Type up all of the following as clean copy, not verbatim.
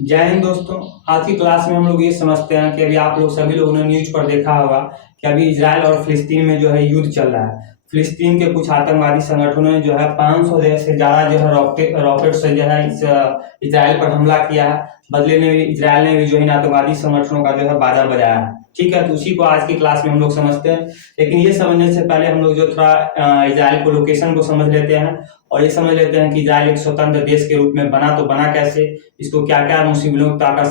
जय हिंद दोस्तों। आज की क्लास में हम लोग ये समझते हैं कि अभी आप लोग सभी लोगों ने न्यूज पर देखा होगा कि अभी इजराइल और फिलिस्तीन में जो है युद्ध चल रहा है। फिलिस्तीन के कुछ आतंकवादी संगठनों ने जो है 500 से ज्यादा जो है रॉकेट से जो है इस इजराइल पर हमला किया है। बदले में इजराइल ने भी जो है इन आतंकवादी संगठनों का जो है बाजा बजाया है। ठीक है, तो उसी को आज की क्लास में हम लोग समझते हैं। लेकिन ये समझने से पहले हम लोग जो थोड़ा इजराइल को लोकेशन को समझ लेते हैं और ये समझ लेते हैं कि इजराइल एक स्वतंत्र देश के रूप में बना तो बना कैसे, इसको क्या क्या मुसीबतों का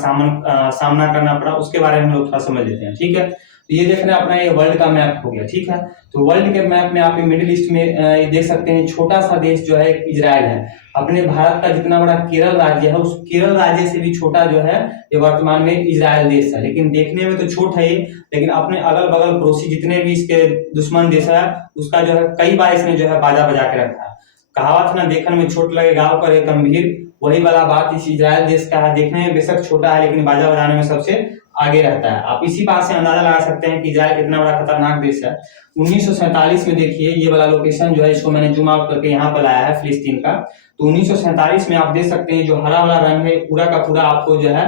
सामना करना पड़ा, उसके बारे में हम लोग थोड़ा समझ लेते हैं। ठीक है, तो ये देखना अपना ये वर्ल्ड का मैप हो गया। ठीक है, तो वर्ल्ड के मैप में आप मिडिल ईस्ट में ये देख सकते हैं छोटा सा देश जो है इजराइल है। अपने भारत का जितना बड़ा केरल राज्य है उस केरल राज्य से भी छोटा जो है ये वर्तमान में इजराइल देश है। लेकिन देखने में तो छोटा है, लेकिन अपने अगल बगल पड़ोसी जितने भी इसके दुश्मन देश है उसका जो है कई बार इसने जो है बाजा बजा के रखा है। कहावत ना देखने में छोट लगे गाँव करे गंभीर, वही वाला बात इस इजराइल देश का है। देखने में बेशक छोटा है लेकिन बाजा बजाने में सबसे आगे रहता है। आप इसी बात से अंदाजा लगा सकते हैं कि इजराइल कितना बड़ा खतरनाक देश है। 1947 में देखिए ये वाला लोकेशन जो है इसको मैंने जूम आउट करके यहाँ पर लाया है फिलिस्तीन का। तो 1947 में आप देख सकते हैं जो हरा वाला रंग है पूरा का पूरा आपको जो है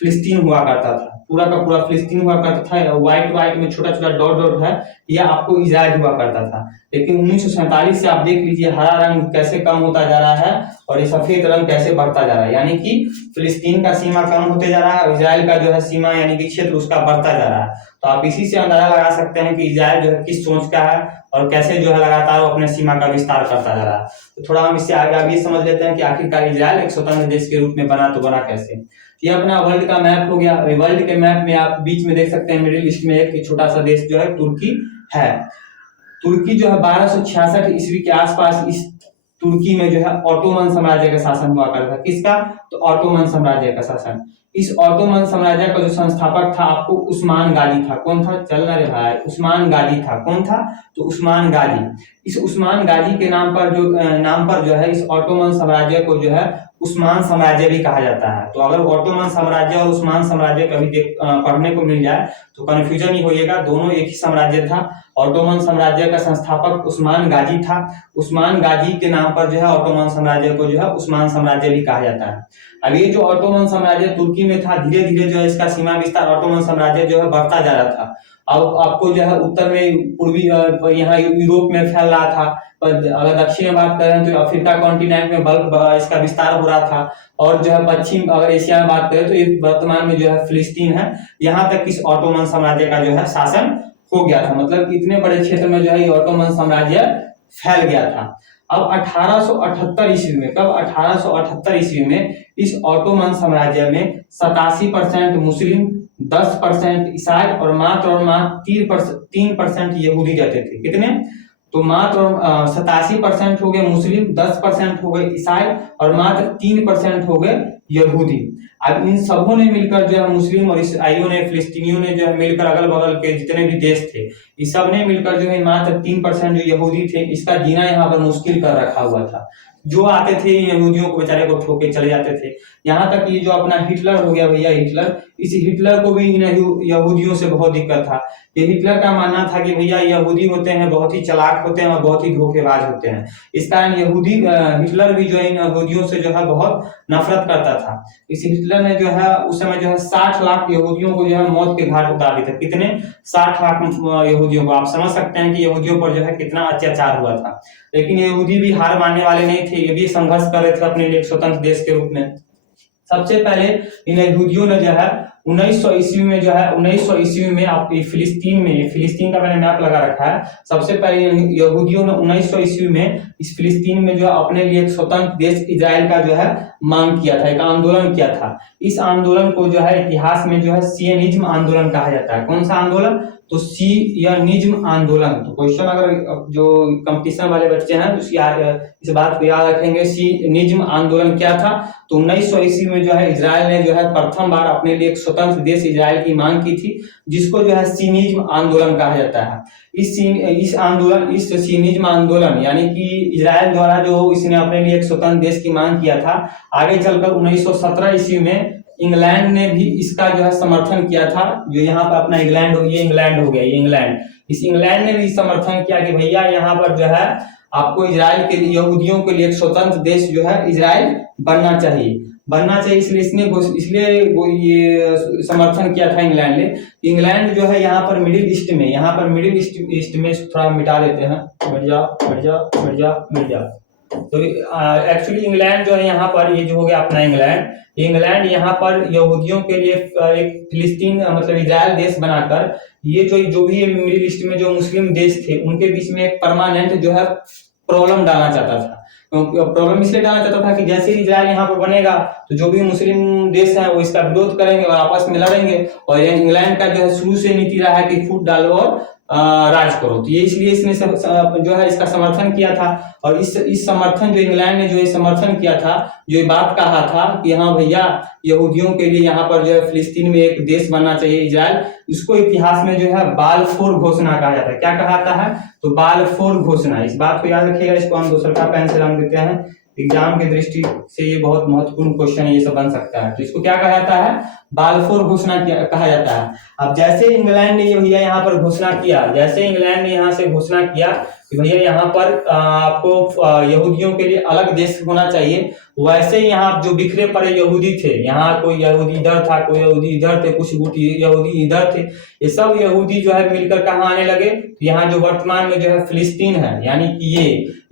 फिलिस्तीन हुआ करता था, पूरा का पूरा फिलिस्तीन हुआ करता था। व्हाइट में छोटा छोटा डॉट डॉट है, यह आपको इजराइल हुआ करता था। लेकिन 1947 से आप देख लीजिए हरा रंग कैसे कम होता जा रहा है और ये सफेद रंग कैसे बढ़ता जा रहा है, यानी कि फिलिस्तीन का सीमा कम होते जा रहा है और इजराइल का जो है सीमा यानी कि क्षेत्र उसका बढ़ता जा रहा है। तो आप इसी से अंदाजा लगा सकते हैं कि इजराइल जो है किस सोच का है और कैसे जो है लगातार अपने सीमा का विस्तार करता जा रहा है। तो थोड़ा हम इससे आगे आगे समझ लेते हैं कि आखिरकार इजराइल एक स्वतंत्र देश के रूप में बना तो बना कैसे। ये अपना वर्ल्ड का मैप हो गया। वर्ल्ड के मैप में आप बीच में देख सकते हैं मिडिल ईस्ट में एक छोटा सा देश जो है तुर्की है। तुर्की जो है 1266 ईस्वी के आसपास इस तुर्की में जो है ऑटोमन साम्राज्य का शासन हुआ करता था। किसका? तो ऑटोमन साम्राज्य का शासन। इस ऑटोमन साम्राज्य का जो संस्थापक था आपको उस्मान गाजी था। कौन था? चल रहे भाई, उस्मान गाजी था। कौन था? तो उस्मान गाजी। इस उस्मान गाजी के नाम पर जो है इस ऑटोमन साम्राज्य को जो है उस्मान साम्राज्य भी कहा जाता है। तो अगर ऑटोमन साम्राज्य और उस्मान साम्राज्य कभी पढ़ने को मिल जाए तो कंफ्यूजन ही होइएगा, दोनों एक ही साम्राज्य था। ऑटोमन साम्राज्य का संस्थापक उस्मान गाजी था। उस्मान गाजी के नाम पर जो है ऑटोमन साम्राज्य को जो है उस्मान साम्राज्य भी कहा जाता है। अब ये जो ऑटोमन साम्राज्य तुर्की में था, धीरे धीरे जो है इसका सीमा विस्तार ऑटोमन साम्राज्य जो है बढ़ता जा रहा था। अब आपको जो है उत्तर में पूर्वी यहाँ यूरोप में फैल रहा था, पर अगर दक्षिण में बात करें तो अफ्रीका कॉन्टिनेंट में बल्क इसका विस्तार हो रहा था। और जो है पश्चिम अगर एशिया में बात करें तो ये वर्तमान में जो है फिलिस्तीन है, यहाँ तक इस ऑटोमन साम्राज्य का जो है शासन हो गया था। मतलब इतने बड़े क्षेत्र में जो है ये ऑटोमन साम्राज्य फैल गया था। अब 1878 ईस्वी में, कब? 1878 ईस्वी में इस ऑटोमन साम्राज्य में 87% मुस्लिम, 10% ईसाई और मात्र 3% यहूदी रहते थे। कितने? तो मात्र 87% हो गए मुस्लिम, 10% हो गए ईसाई और मात्र 3% हो गए यहूदी। अब इन सबों ने मिलकर जो है मुस्लिम और ईसाइयों ने, फिलिस्तीनियों ने जो है मिलकर अगल बगल के जितने भी देश थे इस सब ने मिलकर जो है मात्र 3% जो यहूदी थे इसका जीना यहाँ पर मुश्किल कर रखा हुआ था। जो आते थे यहूदियों को बेचारे को ठोके चले जाते थे। यहाँ तक ये जो अपना हिटलर हो गया भैया, इस हिटलर को भी इन यहूदियों से बहुत दिक्कत था। ये हिटलर का मानना था कि भैया यहूदी होते हैं बहुत ही चालाक होते हैं और बहुत ही धोखेबाज होते हैं। इस कारण हिटलर भी जो है इन यहूदियों से जो है बहुत नफरत करता था। इस हिटलर ने जो है उस समय जो है 60 लाख यहूदियों को जो है मौत के घाट उतार दिए थे। कितने? 60 लाख यहूदियों को। आप समझ सकते हैं कि यहूदियों पर जो है कितना अत्याचार हुआ था। लेकिन यहूदी भी हार मानने वाले नहीं थे, ये भी संघर्ष कर रहे थे अपने लिए स्वतंत्र देश के रूप में। सबसे पहले इन यहूदियों ने जो है 1900 ईस्वी में जो है 1900 ईस्वी में आप फिलिस्तीन का मैंने मैप लगा रखा है। सबसे पहले यहूदियों ने 1900 ईस्वी में इस फिलिस्तीन में जो है अपने लिए एक स्वतंत्र देश इजराइल का जो है मांग किया था, एक आंदोलन किया था। इस आंदोलन को जो है इतिहास में जो है सियनिज्म आंदोलन कहा जाता है। कौन सा आंदोलन? तो सियनिज्म आंदोलन। तो क्वेश्चन अगर जो कंपटीशन वाले बच्चे हैं इस बात को याद रखेंगे, सियनिज्म आंदोलन क्या था? तो 1900 ईस्वी में जो है इजराइल ने जो है प्रथम बार अपने लिए एक स्वतंत्र देश इजराइल की मांग की थी, जिसको जो है सियनिज्म आंदोलन कहा जाता है। इस सियनिज्म आंदोलन यानी कि इजराइल द्वारा जो इसने अपने लिए एक स्वतंत्र देश की मांग किया था, आगे चलकर 1917 ईस्वी में इंग्लैंड ने भी इसका जो है समर्थन किया था। जो यहाँ पर अपना इंग्लैंड हो गया, ये इंग्लैंड, इस इंग्लैंड ने भी समर्थन किया कि भैया यहाँ पर जो है आपको इजराइल के लिए, यहूदियों के लिए एक स्वतंत्र देश जो है इजराइल बनना चाहिए। बनना चाहिए, इसलिए वो ये समर्थन किया था इंग्लैंड ने। इंग्लैंड जो है यहाँ पर मिडिल ईस्ट में, थोड़ा मिटा देते हैं, मिट जा। तो एक्चुअली इंग्लैंड जो है यहाँ पर, ये जो हो गया अपना इंग्लैंड यहाँ पर यहूदियों के लिए एक फिलिस्तीन मतलब इजराइल देश बनाकर, ये जो भी मिडिल ईस्ट में जो मुस्लिम देश थे उनके बीच में एक परमानेंट जो है प्रॉब्लम डालना चाहता था। प्रॉब्लम इसलिए डालना चाहता था कि जैसे ही इजराइल यहाँ पर बनेगा तो जो भी मुस्लिम देश हैं वो इसका विरोध करेंगे और आपस में लड़ेंगे। और इंग्लैंड का जो है शुरू से नीति रहा है कि फूट डालो और राज करो, तो ये इसलिए इसने जो है इसका समर्थन किया था। और इस समर्थन जो इंग्लैंड ने जो ये समर्थन किया था, जो ये बात कहा था कि हाँ भैया यहूदियों के लिए यहाँ पर जो है फिलिस्तीन में एक देश बनना चाहिए इजराइल, उसको इतिहास में जो है बालफोर घोषणा कहा जाता है। क्या कहा जाता है? तो बालफोर घोषणा। इस बात को याद रखिएगा, इसको हम दूसरा का पेन से रंग देते हैं, एग्जाम की दृष्टि से ये बहुत महत्वपूर्ण क्वेश्चन है, ये सब बन सकता है। तो इसको क्या कहा जाता है? बालफोर घोषणा कहा जाता है। अब जैसे इंग्लैंड ने भैया यहाँ पर घोषणा किया, जैसे इंग्लैंड ने यहाँ से घोषणा किया कि भैया यहाँ पर आपको यहूदियों के लिए अलग देश होना चाहिए, वैसे ही यहाँ जो बिखरे पड़े यहूदी थे, यहाँ कोई यहूदी इधर था, कोई यहूदी इधर थे, कुछ यहूदी इधर थे, ये सब यहूदी जो है मिलकर कहाँ आने लगे? यहाँ जो वर्तमान में जो है फिलिस्तीन है, यानी कि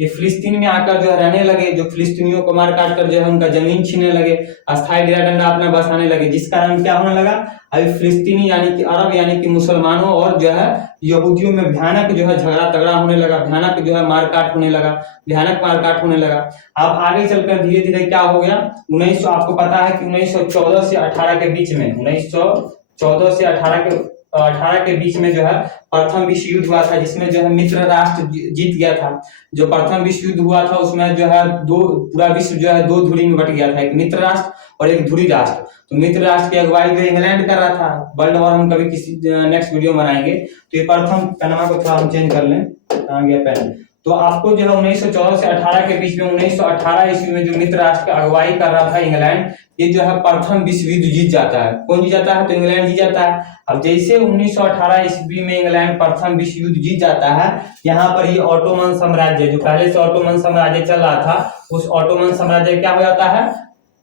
ये फिलिस्तीन में आकर जो है रहने लगे, जो फिलिस्तीनियों को मार काट कर जो है उनका जमीन छीनने लगे, अस्थायी डेरा डंडा अपना बसाने लगे, जिस कारण क्या होने लगा? अभी फिलिस्तीनी यानी कि अरब यानी कि मुसलमानों और जो है यहूदियों में भयानक जो है झगड़ा तगड़ा होने लगा, भयानक जो है मारकाट होने लगा, भयानक मारकाट होने लगा। अब आगे चलकर धीरे धीरे क्या हो गया? 1900, आपको पता है कि 1914 से 18 के बीच में, 1914 से 18 के बीच में जो है प्रथम विश्व युद्ध हुआ था, जिसमें जो है मित्र राष्ट्र जीत गया था। जो प्रथम विश्व युद्ध हुआ था उसमें जो है पूरा विश्व जो है दो धुरी में बट गया था, एक मित्र राष्ट्र और एक धुरी राष्ट्र। तो मित्र राष्ट्र की अगुवाई जो इंग्लैंड कर रहा था। वर्ल्ड वॉर हम कभी किसी नेक्स्ट वीडियो में बनाएंगे। तो ये प्रथम पैनमा को थोड़ा हम चेंज कर लें, आ गया पेन। तो आपको जो है 1914 से 18 के बीच में 1918 ईस्वी में जो मित्र राष्ट्र की अगुवाई कर रहा था इंग्लैंड, ये जो है प्रथम विश्व युद्ध जीत जाता है। कौन जीत जाता है? तो इंग्लैंड जीत जाता है। अब जैसे 1918 ईस्वी में इंग्लैंड प्रथम विश्व युद्ध जीत जाता है, यहाँ पर ये ऑटोमन साम्राज्य, जो पहले से ऑटोमन साम्राज्य चल रहा था, उस ऑटोमन साम्राज्य क्या हो जाता है?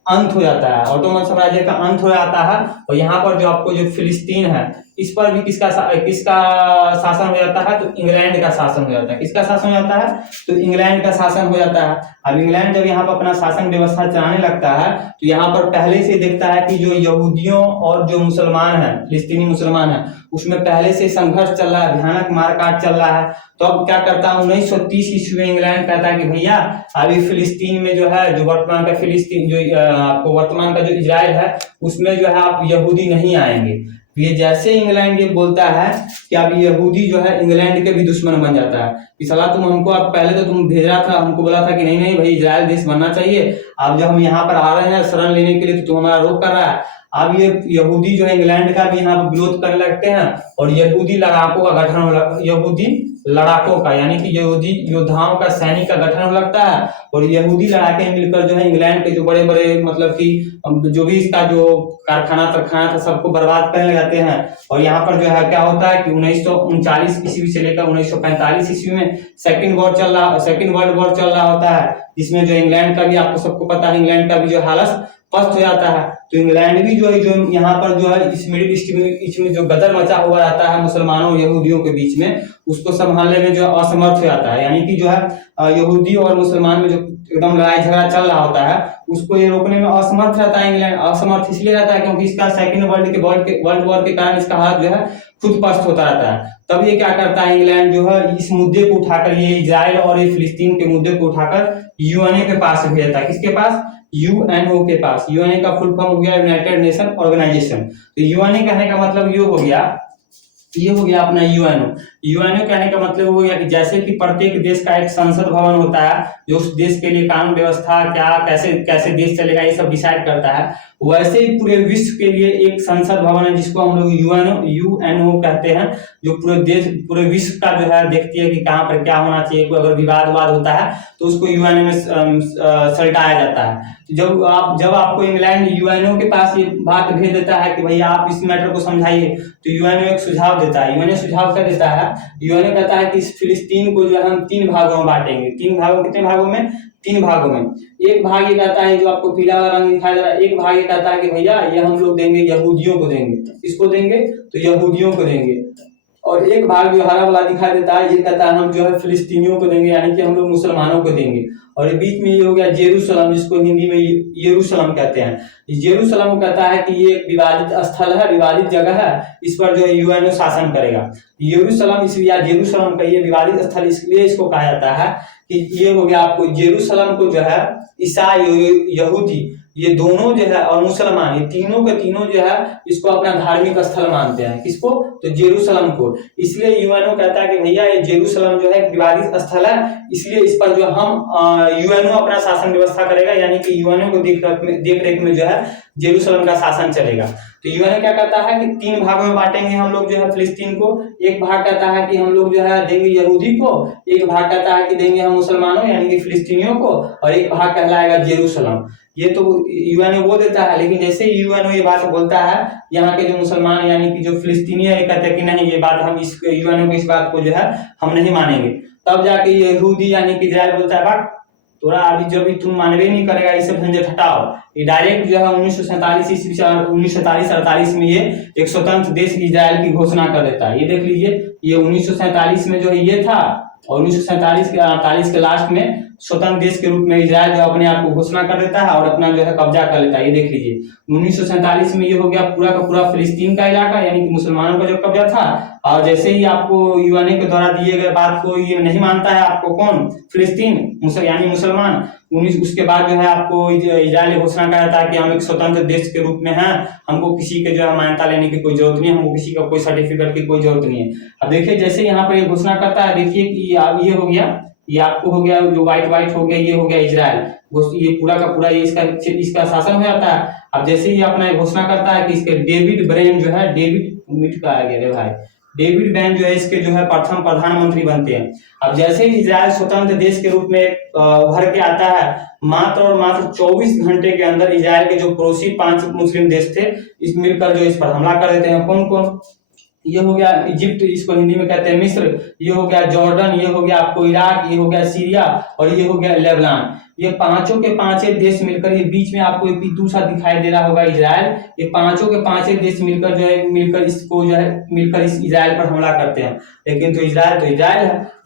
अंत हो जाता है। ऑटोमन साम्राज्य का अंत हो जाता है। और यहाँ पर जो आपको जो फिलिस्तीन है, इस पर भी किसका शासन हो जाता है? तो इंग्लैंड का शासन हो जाता है। किसका शासन हो जाता है? तो इंग्लैंड का शासन हो जाता है। अब इंग्लैंड जब यहाँ पर अपना शासन व्यवस्था चलाने लगता है, तो यहाँ पर पहले से देखता है कि जो यहूदियों और जो मुसलमान है, फिलिस्तीनी मुसलमान है, उसमें पहले से संघर्ष चल रहा है, भयानक मारकाट चल रहा है। तो अब क्या करता है? 1930 ईस्वी में इंग्लैंड कहता है कि भैया अभी फिलिस्तीन में जो है, जो वर्तमान का फिलिस्तीन, जो आपको वर्तमान का जो इजराइल है, उसमें जो है आप यहूदी नहीं आएंगे। ये जैसे इंग्लैंड ये बोलता है कि अब यहूदी जो है इंग्लैंड के भी दुश्मन बन जाता है कि सलाह तुम हमको, अब पहले तो तुम भेज रहा था, हमको बोला था कि नहीं नहीं भाई इजराइल देश बनना चाहिए, अब जब हम यहाँ पर आ रहे हैं शरण लेने के लिए तो तुम हमारा रोक कर रहा है। अब ये यहूदी जो है इंग्लैंड का भी यहाँ पर विरोध करने लगते हैं और यहूदी लड़ाकों का गठन, यहूदी लड़ाकों का यानी कि यहूदी योद्धाओं का सैनिक का गठन हो लगता है। और यहूदी लड़ाके मिलकर जो है इंग्लैंड के जो बड़े बड़े मतलब कि जो भी इसका जो कारखाना तरखाना था सबको बर्बाद करने लगाते हैं। और यहाँ पर जो है क्या होता है कि 1939 ईस्वी से लेकर 1945 ईस्वी में सेकंड वर्ल्ड वॉर चल रहा होता है, जिसमें जो इंग्लैंड का भी आपको सबको पता है, इंग्लैंड का भी जो हालत पस्त हो जाता है। तो इंग्लैंड भी जो है, जो यहाँ पर जो है इस मिडिल ईस्ट में जो गदर मचा हुआ रहता है मुसलमानों और यहूदियों के बीच में, उसको संभालने में जो असमर्थ हो जाता है। यानी कि जो है यहूदी और मुसलमान में जो एकदम लड़ाई झगड़ा चल रहा होता है, उसको ये रोकने में असमर्थ रहता है इंग्लैंड। असमर्थ इसलिए रहता है क्योंकि इसका सेकंड वर्ल्ड वॉर के कारण इसका हाथ जो है खुद पस्त होता रहता है। तब ये क्या करता है इंग्लैंड जो है इस मुद्दे को उठाकर, ये इजराइल और ये फिलिस्तीन के मुद्दे को उठाकर यूएनए के पास भेजता है। किसके पास? यूएनओ के पास। यूएनए का फुल फॉर्म हो गया यूनाइटेड नेशन ऑर्गेनाइजेशन। तो यूएनए कहने का मतलब ये हो गया अपना यूएनओ। यूएनओ कहने का मतलब हो गया कि जैसे कि प्रत्येक देश का एक संसद भवन होता है जो उस देश के लिए कानून व्यवस्था क्या कैसे देश चलेगा ये सब डिसाइड करता है, वैसे ही पूरे विश्व के लिए एक संसद भवन है जिसको हम लोग यूएनओ कहते हैं, जो पूरे विश्व का जो है देखती है कि कहाँ पर क्या होना चाहिए। कोई अगर विवाद होता है तो उसको यूएनओ में सलटाया जाता है। जब आपको इंग्लैंड यूएनओ के पास ये बात भेज देता है कि भैया आप इस मैटर को समझाइए, तो यूएनओ एक सुझाव देता है। यूएनओ सुझाव क्या देता है? यूएनओ कहता है कि इस फिलिस्तीन को जो है हम 3 भागों में बांटेंगे। 3 भागों, कितने भागों में? तीन भागों में। एक भाग ये कहता है, जो आपको पीला वाला रंग दिखाई दे रहा है, एक भाग ये कहता है कि भैया ये हम लोग देंगे यहूदियों को देंगे। किसको देंगे? तो यहूदियों को देंगे। और एक भाग जो हरा वाला दिखाई देता है, ये कहता है हम जो है फिलिस्तीनियों को देंगे, यानी कि हम लोग मुसलमानों को देंगे। और बीच में ये हो गया जेरूशलम, जिसको हिंदी में यरूशलम कहते हैं। जेरूशलम कहता है कि ये एक विवादित स्थल है, विवादित जगह है, इस पर जो है यूएनओ शासन करेगा। जेरूशलम इसलिए, या जेरूशलम का ये विवादित स्थल इसलिए इसको कहा जाता है कि ये हो गया आपको जेरूशलम को जो है ईसाई, यहूदी, ये दोनों जो है और मुसलमान, ये तीनों के तीनों जो है इसको अपना धार्मिक स्थल मानते हैं। किसको? तो जेरूशलम को। इसलिए यूएनओ कहता है कि भैया ये जेरूशलम जो है एक विवादित स्थल है, इसलिए इस पर जो हम यूएनओ अपना शासन व्यवस्था करेगा, यानी कि यूएनओ को देख रेख में जो है जेरूशलम का शासन चलेगा। तो यूएनओ क्या कहता है कि तीन भागों में बांटेंगे हम लोग जो है फिलिस्तीन को। एक भाग कहता है कि हम लोग जो है देंगे यहूदी को, एक भाग कहता है कि देंगे हम मुसलमानों यानी कि फिलिस्तीनियों को, और एक भाग कहलाएगा जेरूशलम। ये तो यूएनओ वो देता है, लेकिन जैसे ही यूएनओ ये बात बोलता है, यहाँ के जो मुसलमान यानी कि जो फिलिस्तीनी है, ये कहते हैं कि नहीं, ये बात हम इस यूएनओ की इस बात को जो है हम नहीं मानेंगे। तब जाके यहूदी यानी कि इजराइल बोलता है बात तोरा अभी जो भी तुम मानवे नहीं करेगा, ये सब झंझट हटाओ। ये डायरेक्ट जो है 1947 ईस्वी से 1947-48 में ये एक स्वतंत्र देश इजराइल की घोषणा कर देता है। ये देख लीजिए, ये 1947 में जो है ये था, और 1947 के 48 के लास्ट में स्वतंत्र देश के रूप में इजराइल जो अपने आप को घोषणा कर देता है और अपना जो है कब्जा कर लेता है। ये देख लीजिए, 1947 में ये हो गया पूरा का पूरा फिलिस्तीन का इलाका, यानी कि मुसलमानों का जो कब्जा था। और जैसे ही आपको यूएनओ के द्वारा दिए गए बात को ये नहीं मानता है, आपको कौन? फिलिस्तीन यानी मुसलमान। उसके बाद जो है आपको इजराइल घोषणा करता है कि हम एक स्वतंत्र देश के रूप में हैं, हमको किसी के जो है मान्यता लेने की कोई जरूरत नहीं है, हमको किसी का कोई सर्टिफिकेट की कोई जरूरत नहीं है। अब देखिए, जैसे यहाँ पर ये घोषणा करता है, देखिए कि अब ये हो गया, ये आपको हो गया जो व्हाइट हो गया, ये हो गया इजराइल। ये पूरा का पूरा ये इसका शासन हो जाता है। अब जैसे ही अपना घोषणा करता है कि इसके डेविड बैन जो है, डेविड मिट का आ गया रे भाई, डेविड बैन जो है इसके जो है प्रथम प्रधानमंत्री बनते हैं। अब जैसे ही इजराइल स्वतंत्र देश के रूप में उभर के आता है, मात्र और मात्र 24 घंटे के अंदर इजराइल के जो पड़ोसी 5 मुस्लिम देश थे, इस मिलकर जो इस पर हमला कर देते हैं। कौन कौन? ये हो गया इजिप्ट, इसको हिंदी में कहते हैं मिस्र, ये हो गया जॉर्डन, ये हो गया आपको इराक, ये हो गया सीरिया, और ये हो गया लेबनान। ये पांचों के पांचे देश मिलकर, ये बीच में आपको एक पितू सा दिखाई दे रहा होगा इजराइल, ये पांचों के पांचे देश मिलकर जो है मिलकर इस इजराइल पर हमला करते हैं। लेकिन तो इजराइल है,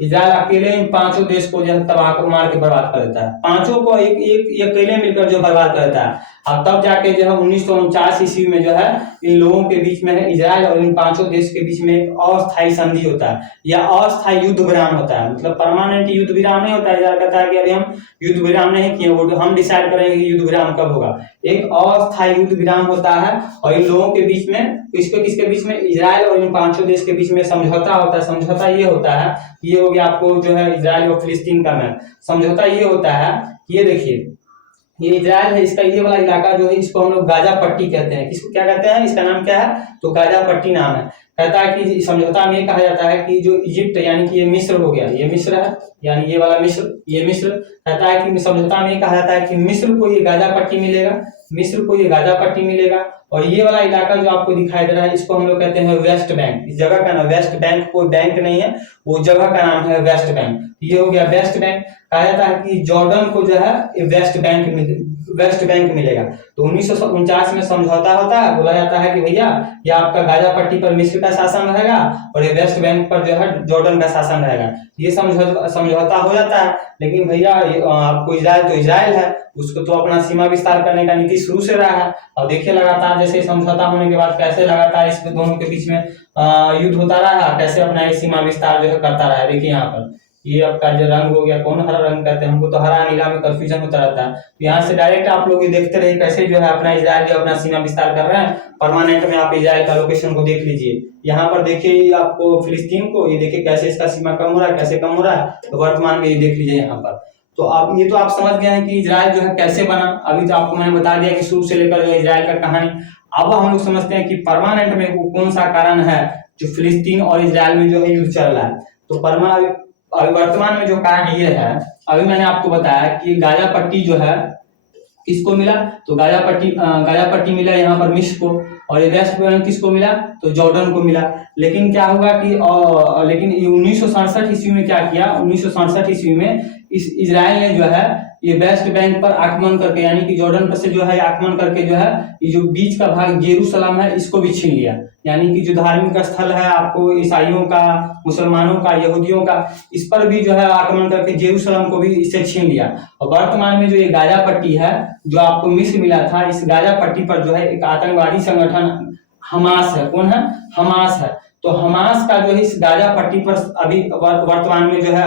इजराइल अकेले इन पांचों देश को जो है तबाह मार के बर्बाद कर देता है। पांचों को एक अकेले मिलकर जो बर्बाद कर देता है। अब तब जाके जो है 1949 ईस्वी में जो है इन लोगों के बीच में, इजराइल और इन पांचों देश के बीच में एक अस्थायी संधि होता है, या अस्थायी युद्ध विराम होता है। मतलब परमानेंट युद्ध विराम नहीं होता है। इजराइल कहता है कि अभी हम युद्ध विराम नहीं किए, वो हम डिसाइड करेंगे कि युद्ध विराम कब होगा। एक अस्थायी युद्ध विराम होता है, और इन लोगों के बीच में, किसके बीच में? इजराइल और इन पांचों देश के बीच में समझौता होता है। समझौता ये होता है, ये हो गया आपको जो है इजराइल और फिलिस्तीन का मैप। समझौता ये होता है, ये देखिए, ये इजराइल है, इसका ये वाला इलाका जो है इसको हम लोग गाजा पट्टी कहते हैं। किसको क्या कहते हैं? इसका नाम क्या है? तो गाजा पट्टी नाम है। कहता है कि समझौता में ये कहा जाता है कि जो इजिप्ट यानी कि ये मिस्र हो गया, ये मिस्र है, यानी ये वाला मिस्र, ये मिस्र, कहता है कि समझौता में ये कहा जाता है कि मिस्र को ये गाजा पट्टी मिलेगा, मिस्र को ये गाजा पट्टी मिलेगा। और ये वाला इलाका जो आपको दिखाई दे रहा है, इसको हम लोग कहते हैं वेस्ट बैंक। इस जगह का नाम वेस्ट बैंक, कोई बैंक नहीं है, वो जगह का नाम है वेस्ट बैंक। ये हो गया वेस्ट बैंक। कहा जाता है कि जॉर्डन को जो है वेस्ट बैंक मिलेगा। तो 1949 में समझौता होता है, बोला जाता है कि भैया ये आपका गाजा पट्टी पर मिस्र का शासन रहेगा, और ये वेस्ट बैंक पर जो है जॉर्डन का शासन रहेगा। ये समझौता हो जाता है। लेकिन भैया आपको इजराइल तो इजराइल है, उसको तो अपना सीमा विस्तार करने का नीति शुरू से रहा है। और देखिए लगातार जैसे समझौता होने के बाद कैसे लगातार इस दोनों के बीच में युद्ध होता रहा, कैसे अपना ये सीमा विस्तार जो है करता रहा। देखिए यहाँ पर ये आपका जो रंग हो गया, कौन हरा रंग कहते हैं, हमको तो हरा नीला में कंफ्यूजन होता रहता है। तो यहाँ से डायरेक्ट आप लोग ये देखते रहे कैसे जो है अपना इजराइल जो अपना सीमा विस्तार कर रहे हैं। परमानेंट में आप इजराइल का लोकेशन को देख लीजिए। यहाँ पर देखिए आपको फिलिस्तीन को, ये देखिए कैसे इसका सीमा कम हो रहा है, कैसे कम हो रहा है। तो वर्तमान में ये देख लीजिए यहाँ पर। तो आप ये तो आप समझ गए हैं कि इजराइल जो है कैसे बना। अभी तो आपको मैंने बता दिया कि शुरू से लेकर जो इजराइल का कहानी। अब हम लोग समझते हैं कि परमानेंट में कौन सा कारण है जो फिलिस्तीन और इजराइल में जो है युद्ध चल रहा है। तो अभी वर्तमान में जो कारण ये है, अभी मैंने आपको बताया कि गाजा पट्टी जो है किसको मिला, तो गाजा पट्टी मिला यहाँ पर मिस्र को, और ये वेस्ट बैंक किसको मिला, तो जॉर्डन को मिला। लेकिन क्या हुआ कि लेकिन 1967 ईस्वी में क्या किया, 1967 ईस्वी में इस इजराइल ने जो है ये वेस्ट बैंक पर आक्रमण करके, यानी कि जॉर्डन पर से जो है आक्रमण करके जो है ये जो बीच का भाग जेरूसलम है इसको भी छीन लिया। यानी कि जो धार्मिक स्थल है आपको ईसाइयों का, मुसलमानों का, यहूदियों का, इस पर भी जो है आक्रमण करके जेरूसलम को भी इससे छीन लिया। और वर्तमान में जो ये गाजा पट्टी है जो आपको मिस्र मिला था, इस गाजा पट्टी पर जो है एक आतंकवादी संगठन हमास है। कौन है? हमास है। तो हमास का जो है इस गाजा पट्टी पर अभी वर्तमान में जो है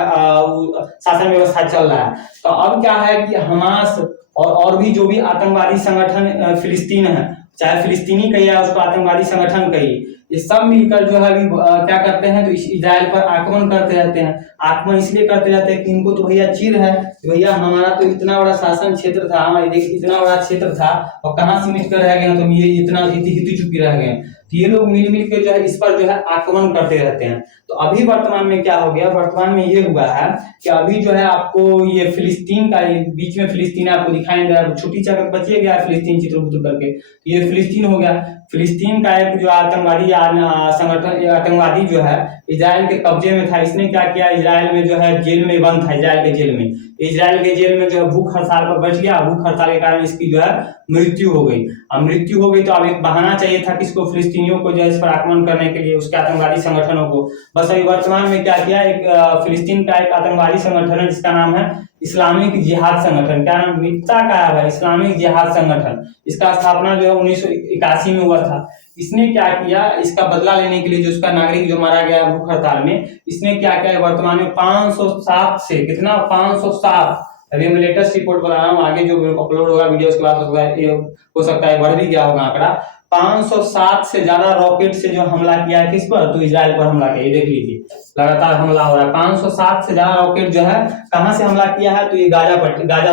शासन व्यवस्था चल रहा है। तो अब क्या है कि हमास और भी जो भी आतंकवादी संगठन फिलिस्तीन है, चाहे फिलिस्तीनी कहिए या उसको आतंकवादी संगठन कहिए, ये सब मिलकर जो है अभी क्या करते हैं, तो इजराइल पर आक्रमण करते रहते हैं। आक्रमण इसलिए करते रहते हैं कि इनको तो भैया चिढ़ है कि भैया हमारा तो इतना बड़ा शासन क्षेत्र था, हमारे देश इतना बड़ा क्षेत्र था और कहाँ सीमित कर रह गए, तो ये इतना हिती चुकी रह गए। तो ये लोग मिल के जो है इस पर जो है आक्रमण करते रहते हैं। तो अभी वर्तमान में क्या हो गया, वर्तमान में ये हुआ है कि अभी जो है आपको ये फिलिस्तीन का, बीच में फिलिस्तीन आपको दिखाई दे रहा है, छुट्टी चक्र बचिए गया फिलिस्तीन चित्र करके, ये फिलिस्तीन हो गया। फिलिस्तीन का एक जो आतंकवादी संगठन, आतंकवादी जो है इजराइल के कब्जे में था। इसने क्या किया, इजराइल में जो है जेल में बंद था, इजराइल के जेल में। इजराइल के जेल में जो है भूख हड़ताल पर बैठ गया, भूख हड़ताल के कारण इसकी जो है मृत्यु हो गई। अब मृत्यु हो गई तो अब एक बहाना चाहिए था किसको, फिलिस्तीनियों को जो है इस पर आक्रमण करने के लिए, उसके आतंकवादी संगठनों को। बस अभी वर्तमान में क्या किया, एक फिलिस्तीन का एक आतंकवादी संगठन है जिसका नाम है इस्लामिक जिहाद संगठन। क्या नाम, मित्ता का है, इस्लामिक जिहाद संगठन। इसका स्थापना जो है 1981 में हुआ था। इसने क्या किया, इसका बदला लेने के लिए जो उसका नागरिक जो मारा गया भूख हड़ताल में, इसने क्या किया, वर्तमान में 507 से कितना, 507, अभी मैं लेटेस्ट रिपोर्ट बता रहा हूँ, आगे जो अपलोड होगा वीडियो उसके बाद हो सकता है बढ़ भी गया होगा आंकड़ा। 507 से ज्यादा रॉकेट से जो हमला किया है किस पर, तो इजराइल पर हमला किया। ये देख लीजिए लगातार हमला हो रहा है। 507 से ज्यादा रॉकेट जो है कहां से हमला किया है, तो ये गाजा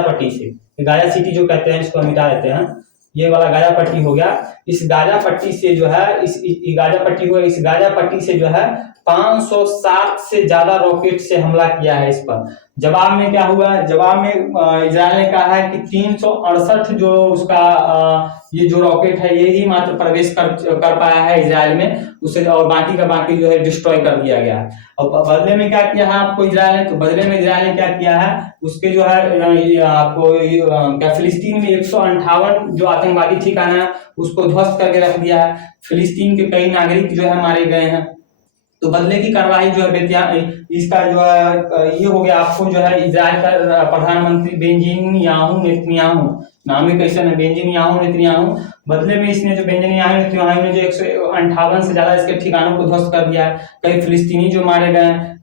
पट्टी से, गाजा सिटी जो कहते हैं इसको मिटा देते हैं, ये वाला गाजा पट्टी हो गया। इस गाजा पट्टी से जो है इस गाजा पट्टी हुआ, इस गाजा पट्टी से जो है 507 से ज्यादा रॉकेट से हमला किया है इस पर। जवाब में क्या हुआ, जवाब में इजराइल ने कहा है कि 368 जो उसका ये जो रॉकेट है ये ही मात्र प्रवेश कर पाया है इजराइल में, उसे और बाकी का बाकी जो है डिस्ट्रॉय कर दिया गया है। और बदले में क्या किया है आपको इजराइल ने, तो बदले में इजराइल ने क्या किया है, उसके जो है आपको क्या फिलिस्तीन में 158 जो आतंकवादी ठिकाना है उसको ध्वस्त करके रख दिया है। फिलिस्तीन के कई नागरिक जो है मारे गए हैं। तो बदले की कार्रवाई जो है इसका जो है ये हो गया। आपको जो है इजराइल का प्रधानमंत्री बेंजामिन नेतन्याहू, नाम ही कैसे है, बेंजामिन, बदले में इसने जो बेंजामिन ने जो 158 से ज्यादा इसके ठिकानों को ध्वस्त कर दिया है। कई फिलिस्तीनी जो मारे गए हैं,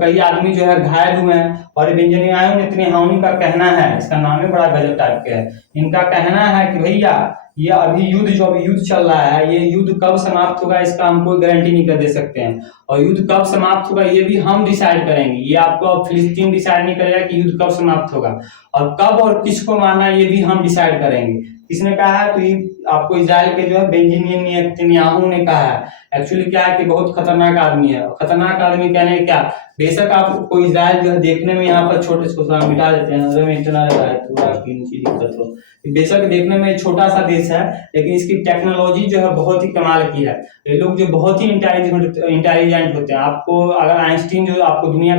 कई आदमी जो है घायल हुए हैं। और बेंजामिन नेतन्याहू का कहना है, इसका नाम ही बड़ा गजब टाइप का है, इनका कहना है कि भैया ये अभी युद्ध चल रहा है, ये युद्ध कब समाप्त होगा इसका हम कोई गारंटी नहीं कर दे सकते हैं। और युद्ध कब समाप्त होगा ये भी हम डिसाइड करेंगे, ये आपको फिलिस्तीन डिसाइड नहीं करेगा कि युद्ध कब समाप्त होगा, और कब और किसको मारना ये भी हम डिसाइड करेंगे। किसने कहा है, तो ये आपको इजराइल के जो है बेंजामिन नेतन्याहू ने कहा है। एक्चुअली क्या है कि बहुत खतरनाक आदमी है। खतरनाक आदमी कहने क्या, बेशक आपको इजराइल जो है देखने में यहाँ पर छोटे छोटे मिटा देते हैं, इतना दिक्कत हो, बेशक देखने में छोटा सा देश है लेकिन इसकी टेक्नोलॉजी जो है बहुत ही कमाल की है। ये लोग जो बहुत ही इंटेलिजेंट होते हैं। आपको अगर आइंस्टीन जो आपको दुनिया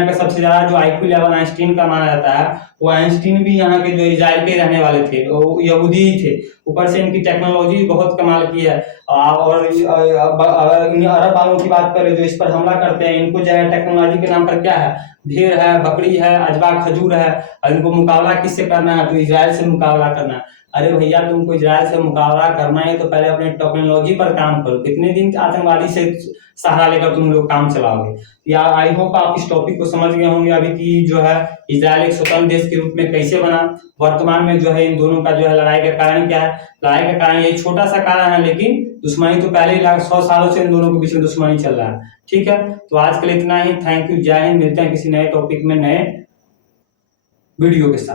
का सबसे ज्यादा जो IQ लेवल आइंस्टीन का माना जाता है, वो आइंस्टीन भी यहाँ के जो इजराइल के रहने वाले थे, वो यहूदी ही थे। ऊपर से इनकी टेक्नोलॉजी बहुत कमाल की है। और अगर अरब वालों की बात करें जो इस पर हमला करते हैं, इनको जो है टेक्नोलॉजी के नाम पर क्या है, भेड़ है, बकरी है, अजवा खजूर है, और इनको मुकाबला किससे करना है, तो इजराइल से मुकाबला करना है। अरे भैया तुमको इजराइल से मुकाबला करना है तो पहले अपने टेक्नोलॉजी पर काम करो। कितने दिन आतंकवादी से सहारा लेकर तुम लोग काम चलाओगे। या आई होप आप इस टॉपिक को समझ गए होंगे अभी कि जो है इजराइल एक स्वतंत्र देश के रूप में कैसे बना। वर्तमान में जो है इन दोनों का जो है लड़ाई का कारण क्या है, लड़ाई का कारण ये छोटा सा कारण है, लेकिन दुश्मनी तो पहले ही 100 सालों से इन दोनों के बीच में दुश्मनी चल रहा है। ठीक है, तो आज के लिए इतना ही। थैंक यू, जय हिंद। मिलते हैं किसी नए टॉपिक में नए वीडियो के साथ।